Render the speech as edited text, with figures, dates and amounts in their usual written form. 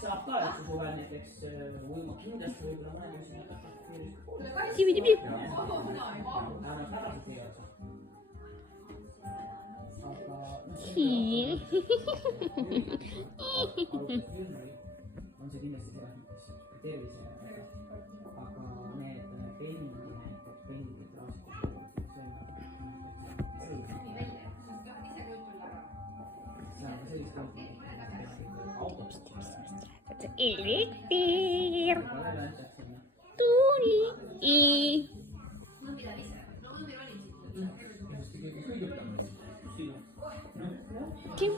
saab ka üldse suvel näiteks uima kindlasti võib-olla mõned üldse Tibi-tibi. ära tagasi teada. Aga on see kindlasti selles mõttes tervise, aga need pennid, näiteks pennid, Elekter. Tuli. Kim?